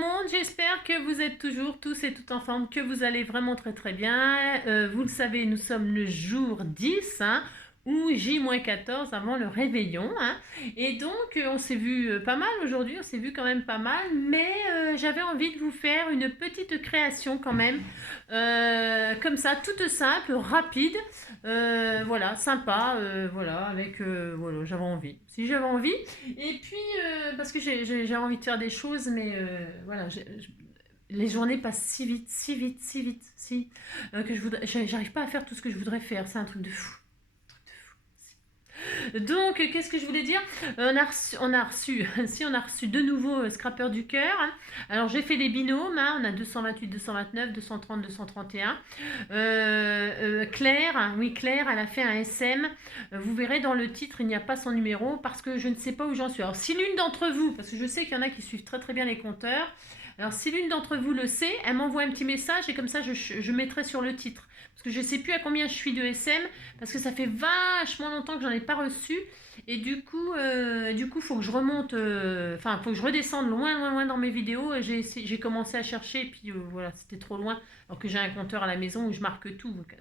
monde, j'espère que vous êtes toujours tous et toutes en forme, que vous allez vraiment très très bien. Vous le savez, nous sommes le jour 10, hein, ou J-14 avant le réveillon. Hein. Et donc, on s'est vu pas mal aujourd'hui, on s'est vu quand même pas mal, mais j'avais envie de vous faire une petite création quand même, comme ça, toute simple, rapide, voilà, sympa, voilà, avec, voilà, j'avais envie. Si j'avais envie, et puis, parce que j'ai envie de faire des choses, mais voilà, les journées passent si vite, si vite, si vite, si, que j'arrive pas à faire tout ce que je voudrais faire. C'est un truc de fou. Donc, qu'est-ce que je voulais dire? Si on a reçu de nouveaux scrappers du cœur. Hein. Alors, j'ai fait les binômes. Hein. On a 228, 229, 230, 231. Claire, hein, oui, Claire, elle a fait un SM. Vous verrez dans le titre, il n'y a pas son numéro parce que je ne sais pas où j'en suis. Alors, si l'une d'entre vous, parce que je sais qu'il y en a qui suivent très très bien les compteurs, alors si l'une d'entre vous le sait, elle m'envoie un petit message et comme ça, je mettrai sur le titre. Parce que je ne sais plus à combien je suis de SM, parce que ça fait vachement longtemps que j'en ai pas reçu. Et du coup, faut que je remonte, faut que je redescende loin, loin, loin dans mes vidéos. J'ai commencé à chercher, et puis voilà, c'était trop loin. Alors que j'ai un compteur à la maison où je marque tout. Donc,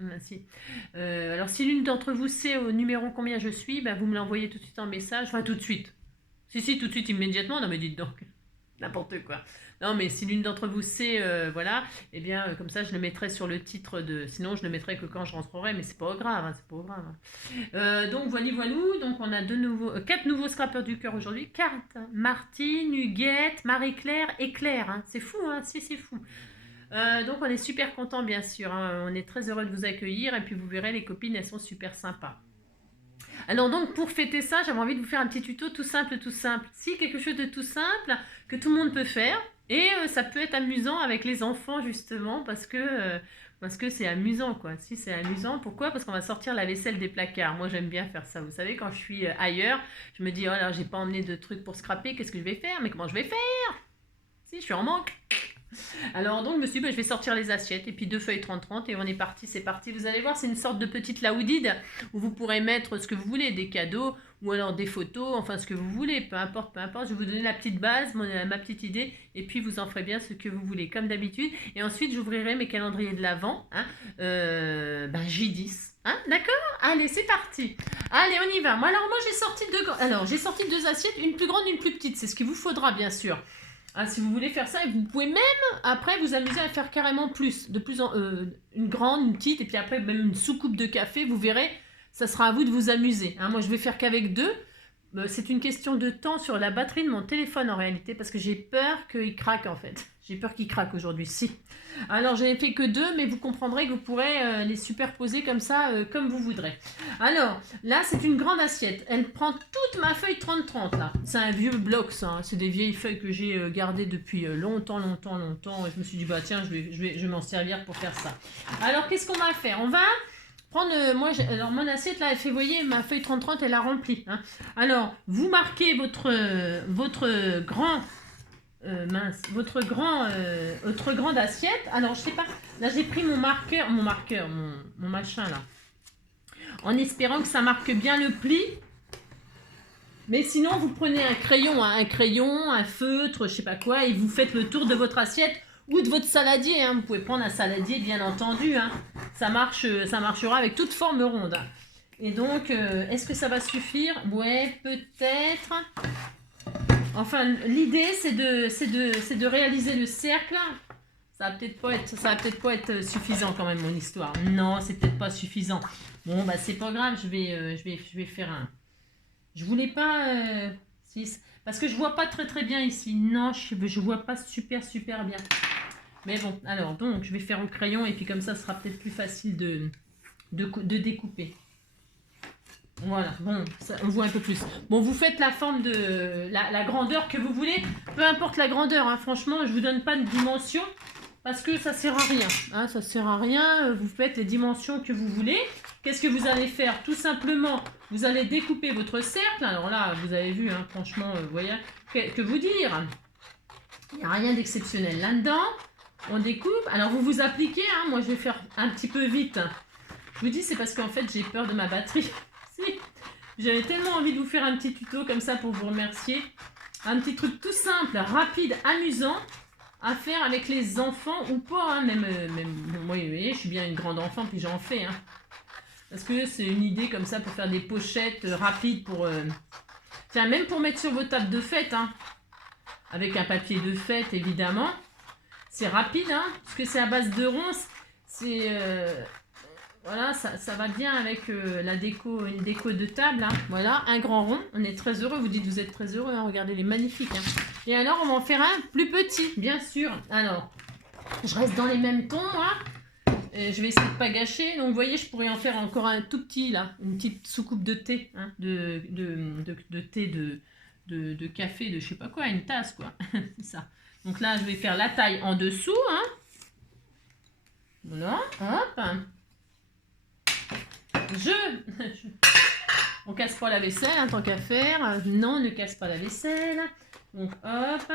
alors, si l'une d'entre vous sait au numéro combien je suis, vous me l'envoyez tout de suite en message. Enfin, tout de suite. Si, tout de suite, immédiatement. Non, mais dites donc. N'importe quoi. Non, mais si l'une d'entre vous sait, voilà, eh bien, comme ça, je le mettrai sur le titre de. Sinon, je le mettrai que quand je rentrerai, mais c'est pas grave, hein, c'est pas grave. Hein. Donc, voilà. Donc, on a 4 nouveaux scrappers du cœur aujourd'hui. 4. Martine, Huguette, Marie-Claire et Claire. Hein. C'est fou, hein, si, c'est fou. Donc, on est super contents, bien sûr. Hein. On est très heureux de vous accueillir. Et puis, vous verrez, les copines, elles sont super sympas. Alors donc pour fêter ça, j'avais envie de vous faire un petit tuto tout simple, tout simple. Si quelque chose de tout simple que tout le monde peut faire et ça peut être amusant avec les enfants justement parce que c'est amusant quoi. Si c'est amusant, pourquoi? Parce qu'on va sortir la vaisselle des placards. Moi j'aime bien faire ça. Vous savez quand je suis ailleurs, je me dis oh là j'ai pas emmené de trucs pour scraper, qu'est-ce que je vais faire? Mais comment je vais faire? Si je suis en manque. Alors donc je me suis dit je vais sortir les assiettes et puis 2 feuilles 30-30 et on est parti, c'est parti. Vous allez voir, c'est une sorte de petite laoudide où vous pourrez mettre ce que vous voulez, des cadeaux ou alors des photos, enfin ce que vous voulez, peu importe, peu importe. Je vais vous donner la petite base, ma petite idée et puis vous en ferez bien ce que vous voulez comme d'habitude. Et ensuite j'ouvrirai mes calendriers de l'Avent, hein, J10. Hein, d'accord? Allez, c'est parti. Allez, on y va. Moi j'ai sorti deux assiettes, une plus grande, une plus petite. C'est ce qu'il vous faudra bien sûr. Ah, si vous voulez faire ça, vous pouvez même après vous amuser à faire carrément plus, une grande, une petite, et puis après même une soucoupe de café, vous verrez, ça sera à vous de vous amuser. Hein, moi je vais faire qu'avec 2. C'est une question de temps sur la batterie de mon téléphone en réalité, parce que j'ai peur qu'il craque en fait. J'ai peur qu'il craque aujourd'hui, si. Alors j'ai fait que 2, mais vous comprendrez que vous pourrez les superposer comme ça, comme vous voudrez. Alors, là c'est une grande assiette. Elle prend toute ma feuille 30-30 là. C'est un vieux bloc ça, hein. C'est des vieilles feuilles que j'ai gardées depuis longtemps. Et je me suis dit, bah tiens, je vais m'en servir pour faire ça. Alors qu'est-ce qu'on va faire? On va prendre, alors mon assiette là, elle fait, vous voyez, ma feuille 30-30, elle a rempli. Hein. Alors, vous marquez votre grande assiette. Alors, je sais pas, là j'ai pris mon machin là, en espérant que ça marque bien le pli. Mais sinon, vous prenez un crayon, un feutre, je sais pas quoi, et vous faites le tour de votre assiette ou de votre saladier. Hein. Vous pouvez prendre un saladier, bien entendu. Hein. Ça marchera avec toute forme ronde. Et donc, est-ce que ça va suffire? Ouais, peut-être. Enfin, l'idée, c'est de réaliser le cercle. Ça va peut-être pas être suffisant quand même, mon histoire. Non, c'est peut-être pas suffisant. Bon, bah c'est pas grave, je vais faire un... Je voulais pas... parce que je vois pas très très bien ici. Non, je vois pas super bien. Mais bon, alors, donc, je vais faire au crayon et puis comme ça, ce sera peut-être plus facile de découper. Voilà, bon, ça, on voit un peu plus. Bon, vous faites la forme de la grandeur que vous voulez. Peu importe la grandeur, hein, franchement, je vous donne pas de dimension parce que ça sert à rien. Hein, ça sert à rien, vous faites les dimensions que vous voulez. Qu'est-ce que vous allez faire? Tout simplement, vous allez découper votre cercle. Alors là, vous avez vu, hein, franchement, vous voyez, que vous dire? Il n'y a rien d'exceptionnel là-dedans. On découpe. Alors, vous vous appliquez. Hein, moi, je vais faire un petit peu vite. Je vous dis, c'est parce qu'en fait, j'ai peur de ma batterie. J'avais tellement envie de vous faire un petit tuto comme ça pour vous remercier. Un petit truc tout simple, rapide, amusant. à faire avec les enfants ou pas, hein, même bon, moi, vous voyez, je suis bien une grande enfant, puis j'en fais, hein. Parce que c'est une idée comme ça pour faire des pochettes rapides pour... Tiens, même pour mettre sur vos tables de fête, hein, avec un papier de fête, évidemment. C'est rapide, hein, parce que c'est à base de ronces. C'est... voilà, ça va bien avec la déco, une déco de table, hein. Voilà, un grand rond. On est très heureux. Vous dites vous êtes très heureux, hein. Regardez, il est magnifique, hein. Et alors, on va en faire un plus petit, bien sûr. Alors, je reste dans les mêmes tons, hein. Et je vais essayer de ne pas gâcher. Donc, vous voyez, je pourrais en faire encore un tout petit, là. Une petite soucoupe de thé, hein, de thé, de café, de je sais pas quoi, une tasse, quoi. C'est ça. Donc là, je vais faire la taille en dessous, hein. Voilà, hop. On casse pas la vaisselle, hein, tant qu'à faire. Non, ne casse pas la vaisselle. Donc, hop.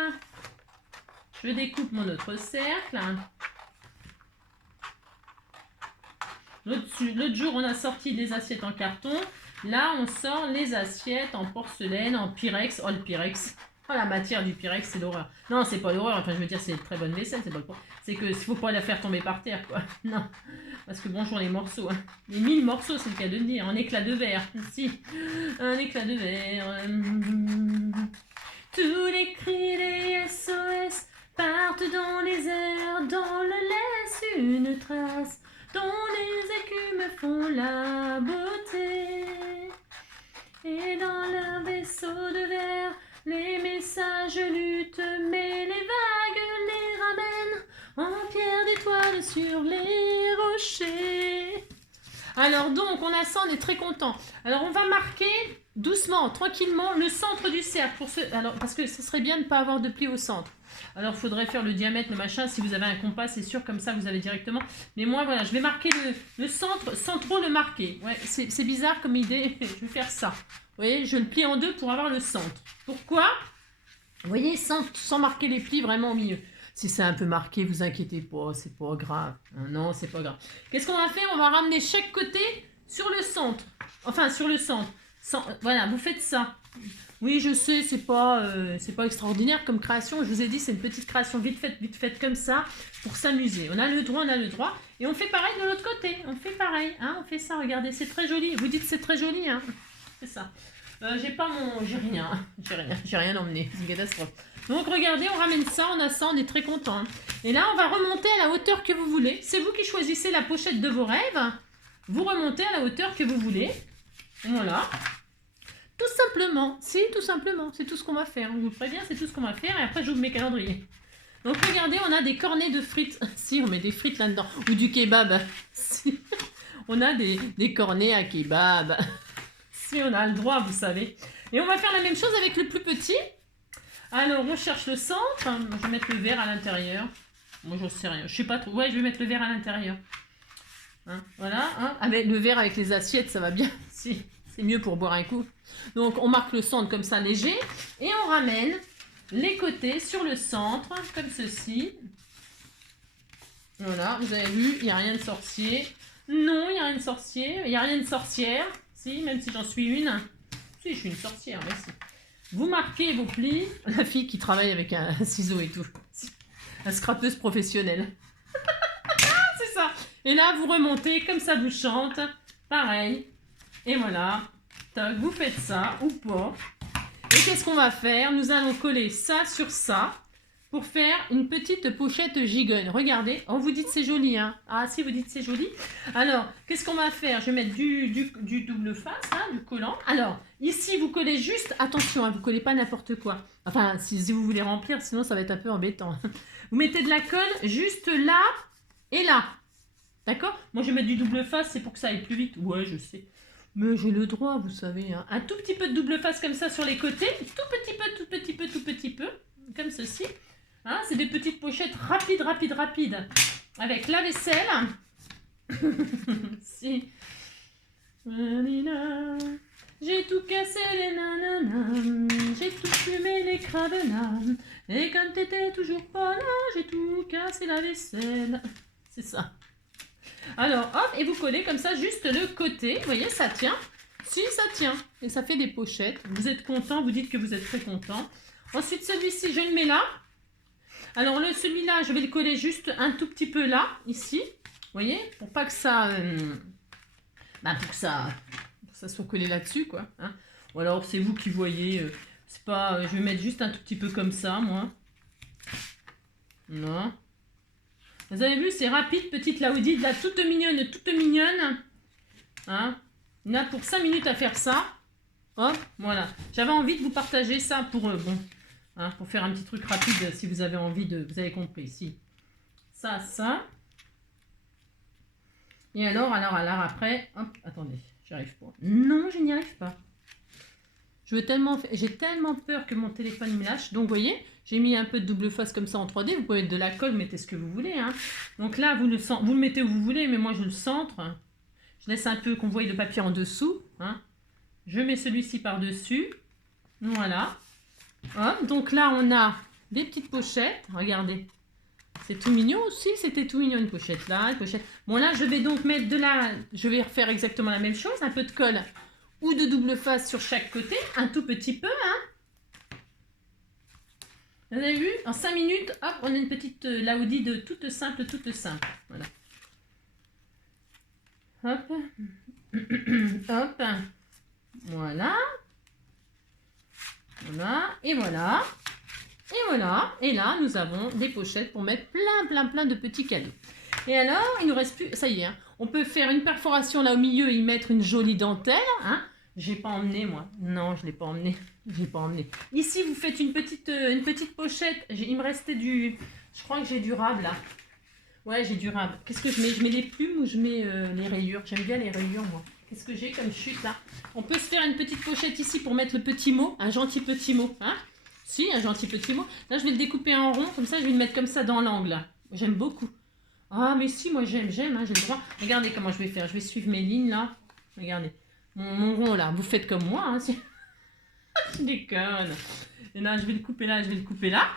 Je découpe mon autre cercle. L'autre jour, on a sorti des assiettes en carton. Là, on sort les assiettes en porcelaine, en pyrex. Oh, le pyrex. Oh, la matière du pyrex, c'est l'horreur. Non, c'est pas l'horreur. Enfin, je veux dire, c'est une très bonne vaisselle. C'est que faut pas la faire tomber par terre, quoi. Non. Parce que bonjour les morceaux. Hein. Les 1000 morceaux, c'est le cas de le dire. En éclat de verre. Si. Un éclat de verre. Tous les cris des SOS partent dans les airs. Dans le laisse une trace. Dont les écumes font la beauté. Et dans leur vaisseau de verre, les messages luttent, mais les vagues les ramènent en pierre d'étoiles sur les rochers. Alors donc, on a ça, on est très content. Alors on va marquer doucement, tranquillement, le centre du cercle. Parce que ce serait bien de ne pas avoir de pli au centre. Alors il faudrait faire le diamètre, le machin. Si vous avez un compas, c'est sûr, comme ça vous avez directement. Mais moi, voilà, je vais marquer le centre sans trop le marquer. Ouais, c'est bizarre comme idée. Je vais faire ça. Vous voyez, je le plie en deux pour avoir le centre. Pourquoi? Vous voyez, sans marquer les plis vraiment au milieu. Si c'est un peu marqué, vous inquiétez pas, c'est pas grave. Non, c'est pas grave. Qu'est-ce qu'on va faire? On va ramener chaque côté sur le centre. Enfin, sur le centre. Voilà, vous faites ça. Oui, je sais, c'est pas extraordinaire comme création. Je vous ai dit, c'est une petite création vite faite comme ça, pour s'amuser. On a le droit. Et on fait pareil de l'autre côté. On fait pareil, hein, on fait ça, regardez, c'est très joli. Vous dites c'est très joli, hein. C'est ça. J'ai rien emmené. C'est une catastrophe. Donc regardez, on ramène ça, on a ça, on est très content. Hein. Et là, on va remonter à la hauteur que vous voulez. C'est vous qui choisissez la pochette de vos rêves. Vous remontez à la hauteur que vous voulez. Voilà. Tout simplement. Tout simplement. C'est tout ce qu'on va faire. Je vous le préviens, c'est tout ce qu'on va faire. Et après, j'ouvre mes calendriers. Donc regardez, on a des cornets de frites. Si, on met des frites là-dedans. Ou du kebab. Si. On a des cornets à kebab. Si, on a le droit, vous savez. Et on va faire la même chose avec le plus petit. Alors, on cherche le centre. Je vais mettre le verre à l'intérieur. Moi, j'en sais rien. Je sais pas trop. Ouais, je vais mettre le verre à l'intérieur. Hein, voilà. Hein. Avec le verre avec les assiettes, ça va bien. Si, c'est mieux pour boire un coup. Donc, on marque le centre comme ça, léger. Et on ramène les côtés sur le centre, comme ceci. Voilà, vous avez vu, il n'y a rien de sorcier. Non, il n'y a rien de sorcier. Il n'y a rien de sorcière. Si, même si j'en suis une. Si, je suis une sorcière, merci. Vous marquez vos plis. La fille qui travaille avec un ciseau et tout. La scrapeuse professionnelle. C'est ça. Et là, vous remontez, comme ça vous chante. Pareil. Et voilà. Tac, vous faites ça, ou pas. Et qu'est-ce qu'on va faire? Nous allons coller ça sur ça. Pour faire une petite pochette gigogne. Regardez. Oh, vous dites c'est joli, hein? Ah, si, vous dites c'est joli. Alors, qu'est-ce qu'on va faire? Je vais mettre du double face, hein, du collant. Alors, ici, vous collez juste... Attention, hein, vous ne collez pas n'importe quoi. Enfin, si vous voulez remplir, sinon ça va être un peu embêtant. Vous mettez de la colle juste là et là. D'accord? Moi, je vais mettre du double face, c'est pour que ça aille plus vite. Ouais, je sais. Mais j'ai le droit, vous savez. Hein. Un tout petit peu de double face comme ça sur les côtés. Tout petit peu. Comme ceci. Hein, c'est des petites pochettes rapides. Avec la vaisselle. Si. J'ai tout cassé les nananas. J'ai tout fumé les cravenats. Et quand t'étais toujours pas là, j'ai tout cassé la vaisselle. C'est ça. Alors, hop, et vous collez comme ça juste le côté. Vous voyez, ça tient. Si, ça tient. Et ça fait des pochettes. Vous êtes content, vous dites que vous êtes très content. Ensuite, celui-ci, je le mets là. Alors celui-là, je vais le coller juste un tout petit peu là, ici. Vous voyez, pour pas que ça... pour que ça soit collé là-dessus, quoi. Hein. Ou alors, c'est vous qui voyez. C'est pas... je vais mettre juste un tout petit peu comme ça, moi. Non. Vous avez vu, c'est rapide, petite Laodie, de la toute mignonne, toute mignonne. Hein. On a pour 5 minutes à faire ça. Hop, voilà. J'avais envie de vous partager ça pour... hein, pour faire un petit truc rapide, si vous avez envie de... Vous avez compris, si. Ça. Et alors après... Hop, attendez, j'y arrive pas. Non, je n'y arrive pas. J'ai tellement peur que mon téléphone me lâche. Donc, vous voyez, j'ai mis un peu de double face comme ça en 3D. Vous pouvez mettre de la colle, mettez ce que vous voulez. Hein. Donc là, vous le mettez où vous voulez, mais moi, je le centre. Je laisse un peu qu'on voie le papier en dessous. Hein. Je mets celui-ci par-dessus. Voilà. Hop, donc là, on a des petites pochettes. Regardez. C'est tout mignon aussi. C'était tout mignon, une pochette là, une pochette. Bon, là, je vais donc mettre de la... Je vais refaire exactement la même chose. Un peu de colle ou de double face sur chaque côté. Un tout petit peu, hein. Vous avez vu? En 5 minutes, hop, on a une petite Laodie de toute simple. Voilà. Hop. Hop. Voilà. Voilà. Et voilà. Et voilà. Et là, nous avons des pochettes pour mettre plein de petits cadeaux. Et alors, il nous reste plus... Ça y est, hein, on peut faire une perforation là au milieu et y mettre une jolie dentelle. Hein. J'ai pas emmené, moi. Non, je l'ai pas emmené. J'ai pas emmené. Ici, vous faites une petite pochette. Il me restait du... Je crois que j'ai du rab, là. Ouais, j'ai du rab. Qu'est-ce que je mets? Je mets les plumes ou je mets les rayures? J'aime bien les rayures, moi. Qu'est-ce que j'ai comme chute, là? On peut se faire une petite pochette ici pour mettre le petit mot. Un gentil petit mot. Hein? Si, un gentil petit mot. Là, je vais le découper en rond. Comme ça, je vais le mettre comme ça dans l'angle, là. J'aime beaucoup. Ah, mais si, moi, j'aime, hein, j'ai le droit. Regardez comment je vais faire. Je vais suivre mes lignes, là. Regardez. Mon rond, là. Vous faites comme moi, hein. Je déconne. Et là, je vais le couper là, je vais le couper là.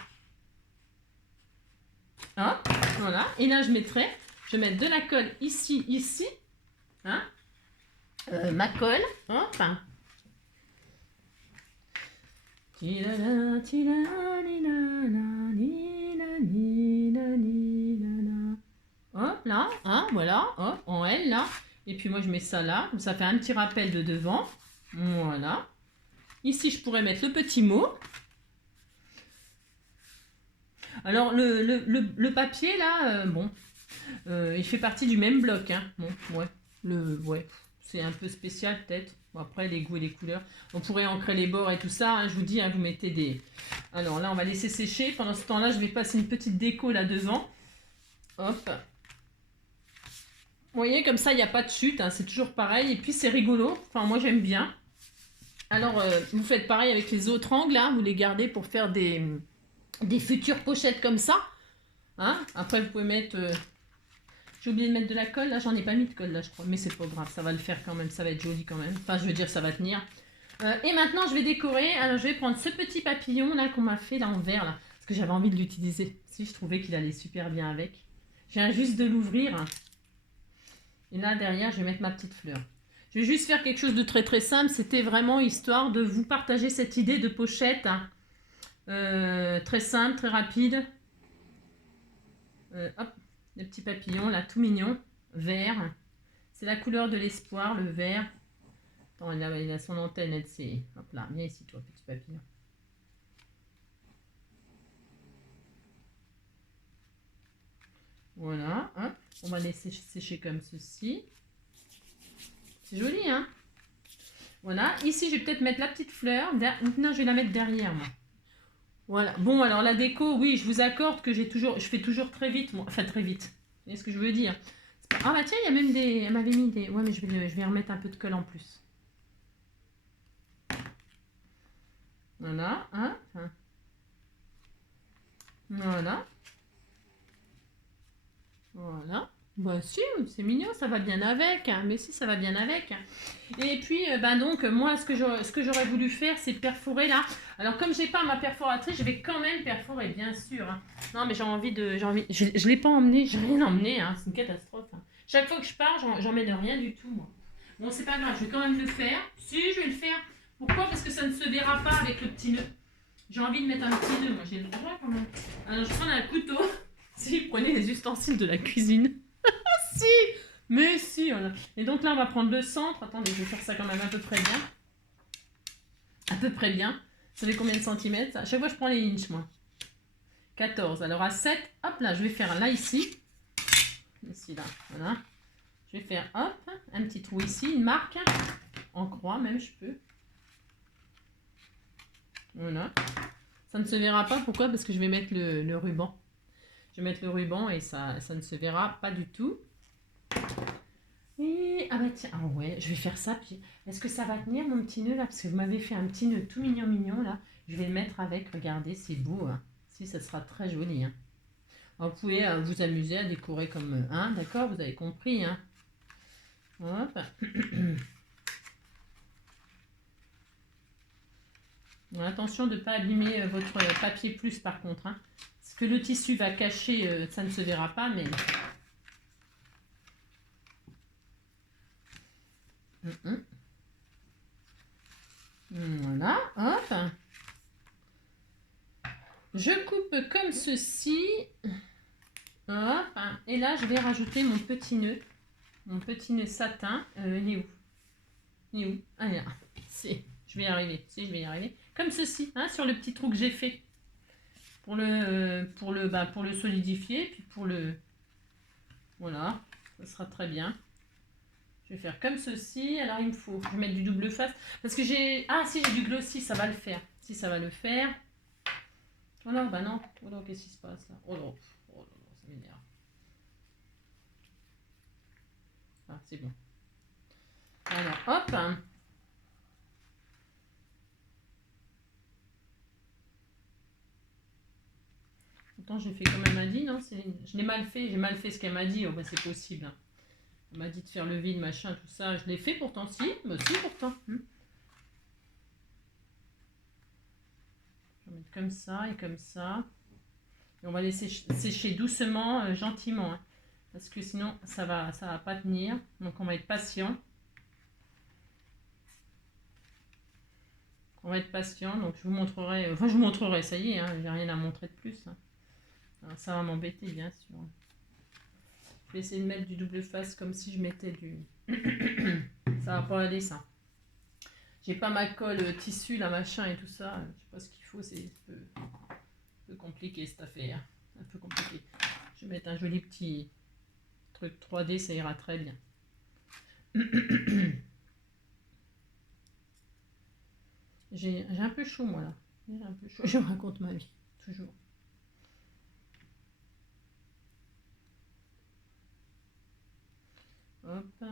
Hop, voilà. Et là, je vais mettre de la colle ici. Hein. Ma colle. Hop. Hop, là. Hein, voilà. Hop, en L, là. Et puis, moi, je mets ça là. Ça fait un petit rappel de devant. Voilà. Ici, je pourrais mettre le petit mot. Alors, le papier, là, bon, il fait partie du même bloc. Hein. Bon, ouais, c'est un peu spécial, peut-être. Bon, après, les goûts et les couleurs. On pourrait ancrer les bords et tout ça. Hein, je vous dis, hein, vous mettez des... Alors là, on va laisser sécher. Pendant ce temps-là, je vais passer une petite déco là devant. Hop. Vous voyez, comme ça, il n'y a pas de chute. Hein, c'est toujours pareil. Et puis, c'est rigolo. Enfin, moi, j'aime bien. Alors, vous faites pareil avec les autres angles. Hein, vous les gardez pour faire des futures pochettes comme ça. Hein. Après, vous pouvez mettre... J'ai oublié de mettre de la colle. Là, j'en ai pas mis de colle, là, je crois. Mais c'est pas grave. Ça va le faire quand même. Ça va être joli quand même. Enfin, je veux dire, ça va tenir. Et maintenant, je vais décorer. Alors, je vais prendre ce petit papillon, là, qu'on m'a fait, là, en vert, là. Parce que j'avais envie de l'utiliser. Si, je trouvais qu'il allait super bien avec. Je viens juste de l'ouvrir. Et là, derrière, je vais mettre ma petite fleur. Je vais juste faire quelque chose de très simple. C'était vraiment histoire de vous partager cette idée de pochette. Hein. Très simple, très rapide. Hop, le petit papillon, là, tout mignon. Vert. C'est la couleur de l'espoir, le vert. Attends, il a son antenne, elle, c'est... Hop là, viens ici, toi, petit papillon. Voilà, hop. On va laisser sécher comme ceci. C'est joli, hein? Voilà. Ici, je vais peut-être mettre la petite fleur. Maintenant, je vais la mettre derrière, moi. Voilà. Bon, alors la déco, oui, je vous accorde que je fais toujours très vite. Moi. Enfin, très vite. Vous voyez ce que je veux dire? Ah bah tiens, il y a même des... Elle m'avait mis des... Ouais, mais je vais remettre un peu de colle en plus. Voilà. Hein. Voilà. Voilà. Bah si, c'est mignon, ça va bien avec. Hein. Mais si, ça va bien avec. Et puis, donc, moi, ce que j'aurais voulu faire, c'est perforer là. Alors, comme j'ai pas ma perforatrice, je vais quand même perforer, bien sûr. Hein. Non, mais je l'ai pas emmené, j'ai rien emmené. Hein. C'est une catastrophe. Hein. Chaque fois que je pars, j'emmène rien du tout, moi. Bon, c'est pas grave, je vais quand même le faire. Si, je vais le faire. Pourquoi? Parce que ça ne se verra pas avec le petit nœud. J'ai envie de mettre un petit nœud, moi j'ai le droit quand même. Alors je prends un couteau. Si, prenez les ustensiles de la cuisine. Si, mais si. Et donc là, on va prendre le centre. Attendez, je vais faire ça quand même à peu près bien. À peu près bien. Vous savez combien de centimètres? À chaque fois, je prends les inches, moi. 14. Alors à 7, hop là, je vais faire là, ici. Ici, là, voilà. Je vais faire, hop, un petit trou ici, une marque. En croix, même, je peux. Voilà. Ça ne se verra pas. Pourquoi? Parce que je vais mettre le ruban. Je vais mettre le ruban et ça ne se verra pas du tout. Et, ah bah tiens, ah ouais, je vais faire ça. Puis, est-ce que ça va tenir mon petit nœud là? Parce que vous m'avez fait un petit nœud tout mignon, mignon là. Je vais le mettre avec, regardez, c'est beau. Hein. Si, ça sera très joli. Hein. Alors, vous pouvez vous amuser à décorer comme un, d'accord? Vous avez compris. Hein. Hop. Attention de ne pas abîmer votre papier plus par contre. Hein. Ce que le tissu va cacher, ça ne se verra pas, mais... Voilà, hop. Je coupe comme ceci. Hop. Et là, je vais rajouter mon petit nœud. Mon petit nœud satin. Il est où? Il est où? Ah, là. Si, je vais y arriver. Si, je vais y arriver. Comme ceci, hein, sur le petit trou que j'ai fait. Pour le solidifier. Puis pour le... Voilà, ça sera très bien. Je vais faire comme ceci. Alors, il me faut... Je vais mettre du double face. Parce que j'ai... Ah, si, j'ai du glossy, ça va le faire. Si, ça va le faire. Oh non, bah non. Oh non, qu'est-ce qui se passe là? Oh non, oh non, ça m'énerve. Ah, c'est bon. Alors, hop. Pourtant, j'ai fait comme elle m'a dit, non? Je l'ai mal fait. J'ai mal fait ce qu'elle m'a dit. Oh, bah, c'est possible. Elle m'a dit de faire le vide, machin, tout ça. Je l'ai fait pourtant, si. Bah, si, pourtant. Je vais mettre comme ça et comme ça. Et on va laisser sécher doucement, gentiment. Hein, parce que sinon, ça va pas tenir. Donc, on va être patient. On va être patient. Donc, je vous montrerai. Enfin, je vous montrerai, ça y est. Hein, j'ai rien à montrer de plus. Hein. Alors, ça va m'embêter, bien sûr. Je vais essayer de mettre du double face comme si je mettais du... Ça va pas aller, ça. J'ai pas ma colle tissu, la machin et tout ça. Je sais pas ce qu'il faut, c'est un peu compliqué cette affaire. Un peu compliqué. Je vais mettre un joli petit truc 3D, ça ira très bien. J'ai un peu chaud, moi, là. J'ai un peu chaud. Je raconte ma vie, toujours. Hop.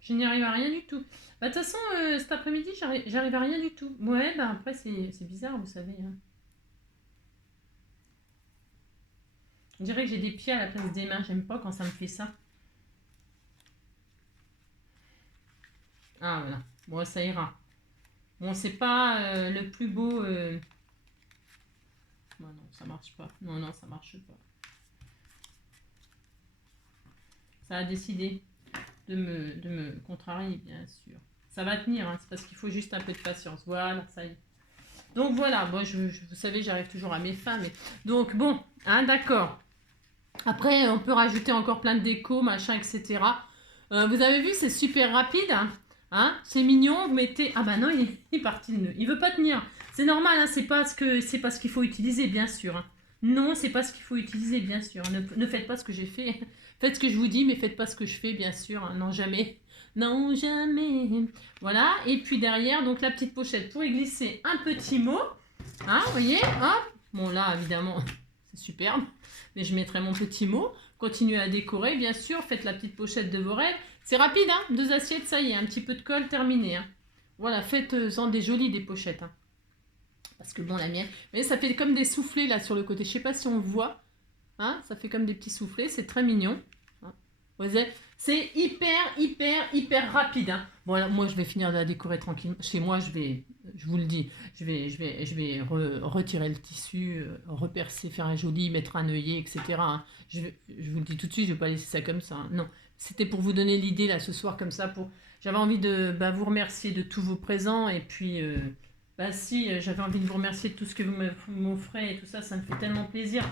Je n'y arrive à rien du tout. Bah, de toute façon, cet après-midi, j'arrive à rien du tout. Ouais, bah après, c'est bizarre, vous savez. Hein. On dirait que j'ai des pieds à la place des mains. J'aime pas quand ça me fait ça. Ah, voilà. Bon, ça ira. Bon, c'est pas le plus beau... Bon, non, ça marche pas. Non, non, ça marche pas. Ça a décidé de me contrarier, bien sûr. Ça va tenir, hein, c'est parce qu'il faut juste un peu de patience. Voilà, ça y est. Donc voilà, moi, vous savez, j'arrive toujours à mes fins. Mais... Donc bon, hein, d'accord. Après, on peut rajouter encore plein de déco, machin, etc. Vous avez vu, c'est super rapide. Hein, c'est mignon, vous mettez... Ah bah non, il est parti le nœud. Il veut pas tenir. C'est normal, hein, c'est pas ce qu'il faut utiliser, bien sûr. Hein. Non, c'est pas ce qu'il faut utiliser, bien sûr. Ne faites pas ce que j'ai fait. Faites ce que je vous dis, mais faites pas ce que je fais, bien sûr. Hein. Non, jamais. Non, jamais. Voilà. Et puis derrière, donc la petite pochette pour y glisser un petit mot. Hein, vous voyez? Hop. Bon, là, évidemment, c'est superbe. Mais je mettrai mon petit mot. Continuez à décorer, bien sûr. Faites la petite pochette de vos rêves. C'est rapide, hein? 2 assiettes, ça y est. Un petit peu de colle, terminé. Hein. Voilà, faites-en des jolies, des pochettes. Hein. Parce que bon, la mienne... Mais ça fait comme des soufflets, là, sur le côté. Je sais pas si on voit. Hein, ça fait comme des petits soufflets. C'est très mignon. Hein. C'est hyper rapide. Hein. Bon, alors, moi, je vais finir de la décorer tranquillement. Chez moi, je vous le dis, je vais retirer le tissu, repercer, faire un joli, mettre un œillet, etc. Hein. Je vous le dis tout de suite, je ne vais pas laisser ça comme ça. Hein. Non, c'était pour vous donner l'idée là ce soir comme ça. J'avais envie de vous remercier de tous vos présents et puis si j'avais envie de vous remercier de tout ce que vous m'offrez et tout ça, ça me fait tellement plaisir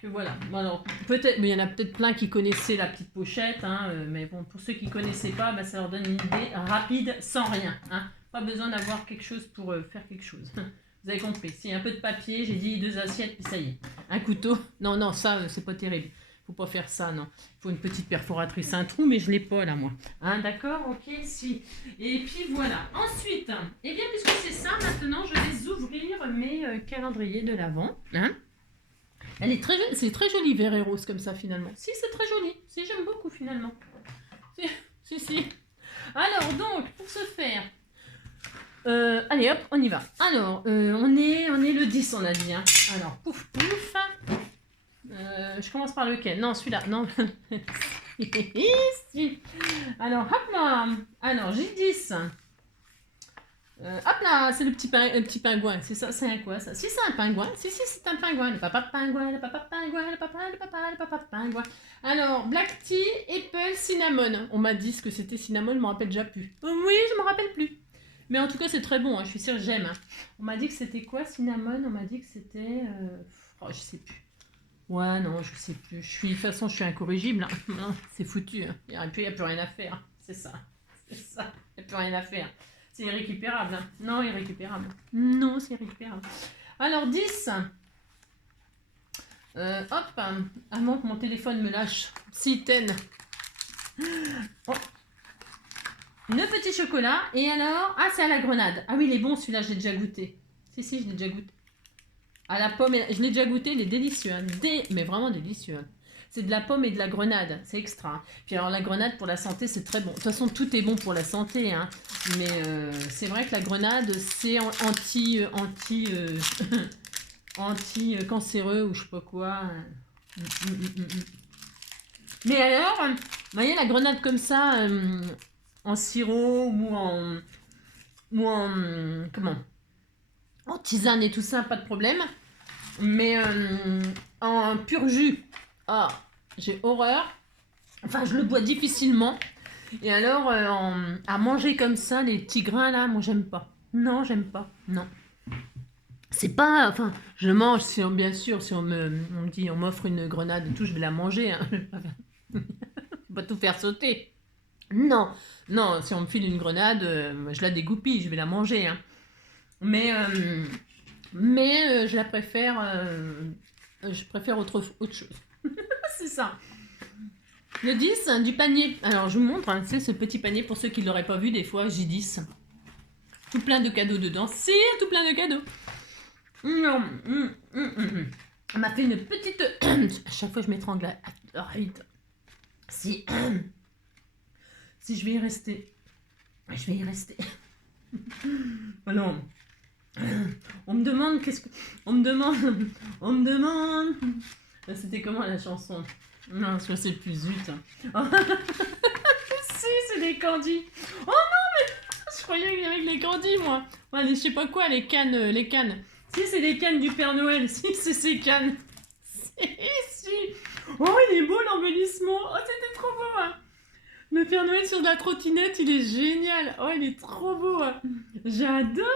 que voilà. Bon, alors peut-être, mais il y en a peut-être plein qui connaissaient la petite pochette, hein, mais bon, pour ceux qui connaissaient pas, ça leur donne une idée rapide sans rien. Hein. Pas besoin d'avoir quelque chose pour faire quelque chose. Vous avez compris. S'il y a un peu de papier, j'ai dit 2 assiettes, puis ça y est. Un couteau. Non, ça, c'est pas terrible. Faut pas faire ça, non. Il faut une petite perforatrice, un trou, mais je l'ai pas là, moi. Hein, d'accord, ok, si. Et puis voilà. Ensuite, eh bien, puisque c'est ça, maintenant, je vais ouvrir mes calendriers de l'Avent. Hein. Elle est très jolie, c'est très joli, vert et rose comme ça, finalement. Si, c'est très joli. Si, j'aime beaucoup, finalement. Si. Alors, donc, pour ce faire... allez hop, on y va. Alors, on est le 10, on a dit. Hein. Alors, pouf. Je commence par lequel? Non, celui-là. Non. Alors, hop là. Alors, j'ai 10. Hop là, c'est le petit pingouin. C'est ça, c'est un quoi ça? Si, c'est un pingouin. Si, c'est un pingouin. Le papa pingouin, le papa pingouin, le papa pingouin. Alors, black tea, apple, cinnamon. On m'a dit ce que c'était cinnamon, je me rappelle déjà plus. Oui, je me rappelle plus. Mais en tout cas, c'est très bon, hein, je suis sûre que j'aime. Hein. On m'a dit que c'était quoi, cinnamon? On m'a dit que c'était... je sais plus. Ouais, non, je sais plus. De toute façon, je suis incorrigible. Hein. C'est foutu. Hein. Il n'y a plus rien à faire. C'est ça. Il n'y a plus rien à faire. C'est irrécupérable. Hein. Non, irrécupérable. Non, c'est irrécupérable. Alors, 10. Hop. À moins que mon téléphone me lâche. Si, 10. Oh. 9 petits chocolats. Et alors... Ah, c'est à la grenade. Ah oui, il est bon, celui-là, je l'ai déjà goûté. Si, je l'ai déjà goûté. À la pomme, je l'ai déjà goûté, il est délicieux. Hein. Mais vraiment délicieux. Hein. C'est de la pomme et de la grenade. C'est extra. Puis alors, la grenade, pour la santé, c'est très bon. De toute façon, tout est bon pour la santé. Hein. Mais c'est vrai que la grenade, c'est anti-cancéreux ou je sais pas quoi. Mais alors, vous voyez, la grenade comme ça... en sirop en tisane et tout ça, pas de problème. Mais en pur jus, j'ai horreur. Enfin, je le bois difficilement. Et alors, à manger comme ça, les petits grains là, moi j'aime pas. Non, j'aime pas. Non. C'est pas... Enfin, je mange, bien sûr, si on me dit, on m'offre une grenade et tout, je vais la manger. Hein. Je vais pas tout faire sauter. Non, si on me file une grenade, je la dégoupille, je vais la manger. Hein. Mais je la préfère, je préfère autre chose. C'est ça. Le 10, du panier. Alors, je vous montre, hein, c'est ce petit panier, pour ceux qui ne l'auraient pas vu, des fois, j'ai 10. Tout plein de cadeaux dedans. C'est tout plein de cadeaux. Elle m'a fait une petite... À chaque fois, je m'étrangle. Arrête. Si je vais y rester. Je vais y rester. Oh non. On me demande qu'est-ce que... On me demande... C'était comment la chanson? Non, je sais plus, zut. Oh. Si, c'est des candies. Oh non, mais... Je croyais qu'il y avait les candies, moi. Ouais, je sais pas quoi, les cannes. Si, c'est les cannes du Père Noël. Si, c'est ces cannes. Si. Oh, il est beau l'embellissement. Oh, c'était trop beau, hein. Le Père Noël sur de la trottinette, il est génial. Oh, il est trop beau. Hein. J'adore.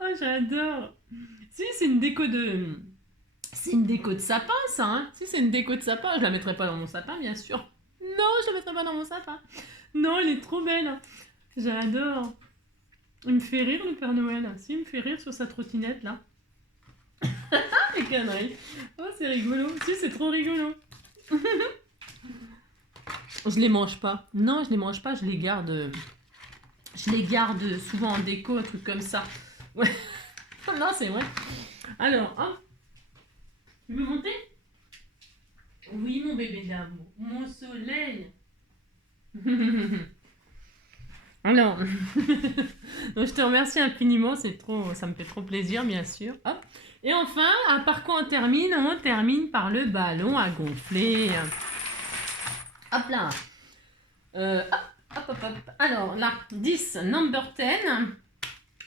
Oh, j'adore. Si, c'est une déco de... C'est une déco de sapin, ça. Hein. Si, c'est une déco de sapin. Je la mettrai pas dans mon sapin, bien sûr. Non, je la mettrai pas dans mon sapin. Non, elle est trop belle. Hein. J'adore. Il me fait rire, le Père Noël. Si, il me fait rire sur sa trottinette, là. Les conneries. Oh, c'est rigolo. Si, c'est trop rigolo. Je les mange pas. Non, je les mange pas, je les garde. Je les garde souvent en déco, un truc comme ça. Ouais. Non, c'est vrai. Alors, hein. Tu veux monter? Oui, mon bébé d'amour. Mon soleil. Alors, donc je te remercie infiniment, ça me fait trop plaisir, bien sûr. Hop. Et enfin, par quoi on termine? On termine par le ballon à gonfler. Hop là. Hop. Alors là, 10, number 10.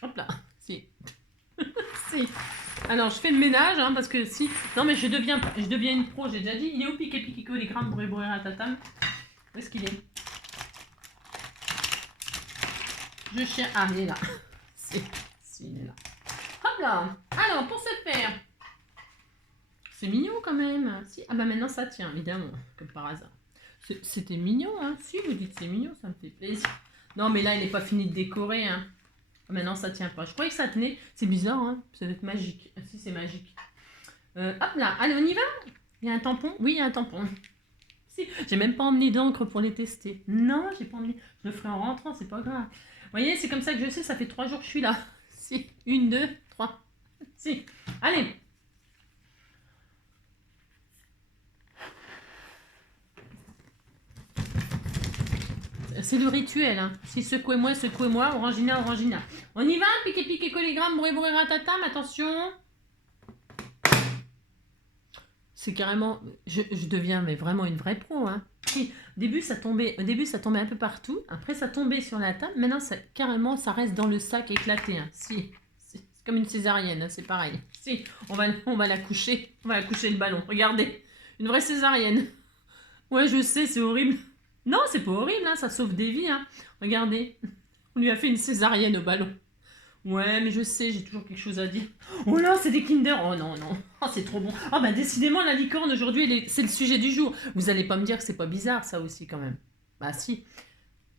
Hop là. Si. Si. Alors, je fais le ménage, hein, parce que si... Non, mais je deviens une pro, j'ai déjà dit. Il est où piqué piquico, les grammes, bourré, ratatam. Où est-ce qu'il est? Je cherche. Ah, il est là. C'est celui-là. Hop là. Alors, pour ce faire, c'est mignon quand même. Si. Ah bah maintenant ça tient, évidemment, comme par hasard. C'était mignon, hein. Si vous dites c'est mignon, ça me fait plaisir. Non, mais là, il n'est pas fini de décorer, hein. Maintenant, ça tient pas. Je croyais que ça tenait. C'est bizarre, hein. Ça doit être magique. Ah, si, c'est magique. Hop là. Allez, on y va? Il y a un tampon? Oui, il y a un tampon. Si. J'ai même pas emmené d'encre pour les tester. Non, j'ai pas emmené. Je le ferai en rentrant, c'est pas grave. Vous voyez, c'est comme ça que je sais, ça fait 3 jours que je suis là. Si. 1, 2, 3. Si. Allez. C'est le rituel, hein. Si secouez-moi, orangina, orangina. On y va? Piqué, piqué, colligramme, bourré, bourré, ratatam, attention. C'est carrément... Je deviens mais vraiment une vraie pro, hein. Au début, ça tombait un peu partout. Après, ça tombait sur la table. Maintenant, carrément, ça reste dans le sac éclaté, hein. Si. C'est comme une césarienne, hein, c'est pareil. Si. On va la coucher. On va la coucher le ballon. Regardez. Une vraie césarienne. Ouais, je sais, c'est horrible. Non, c'est pas horrible, hein, ça sauve des vies. Hein. Regardez, on lui a fait une césarienne au ballon. Ouais, mais je sais, j'ai toujours quelque chose à dire. Oh là, c'est des Kinder. Oh non, non. Oh, c'est trop bon. Oh bah décidément, la licorne aujourd'hui, c'est le sujet du jour. Vous allez pas me dire que c'est pas bizarre, ça aussi, quand même. Bah si.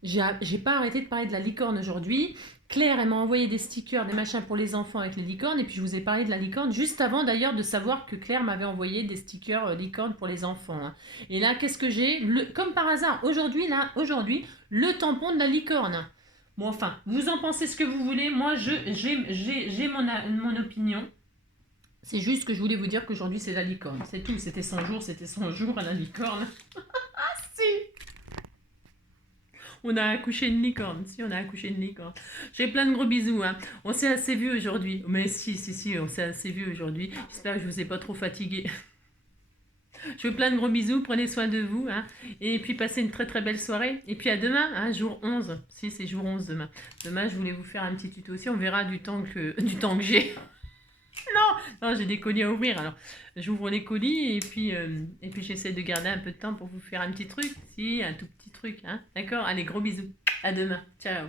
J'ai pas arrêté de parler de la licorne aujourd'hui. Claire, elle m'a envoyé des stickers, des machins pour les enfants avec les licornes. Et puis je vous ai parlé de la licorne juste avant d'ailleurs de savoir que Claire m'avait envoyé des stickers licorne pour les enfants. Hein. Et là, qu'est-ce que j'ai? Comme par hasard, aujourd'hui, le tampon de la licorne. Bon, enfin, vous en pensez ce que vous voulez. Moi, j'ai mon opinion. C'est juste que je voulais vous dire qu'aujourd'hui, c'est la licorne. C'est tout. C'était 100 jours à la licorne. Ah si! On a accouché une licorne. Si, on a accouché une licorne. J'ai plein de gros bisous. Hein. On s'est assez vu aujourd'hui. Mais si, on s'est assez vu aujourd'hui. J'espère que je vous ai pas trop fatigué. Je vous plein de gros bisous. Prenez soin de vous. Hein. Et puis, passez une très très belle soirée. Et puis, à demain, hein, jour 11. Si, c'est jour 11 demain. Demain, je voulais vous faire un petit tuto aussi. On verra du temps que j'ai. Non, j'ai des colis à ouvrir. Alors, j'ouvre les colis et puis j'essaie de garder un peu de temps pour vous faire un petit truc. Si, un tout petit truc. Hein. D'accord? Allez, gros bisous. À demain. Ciao.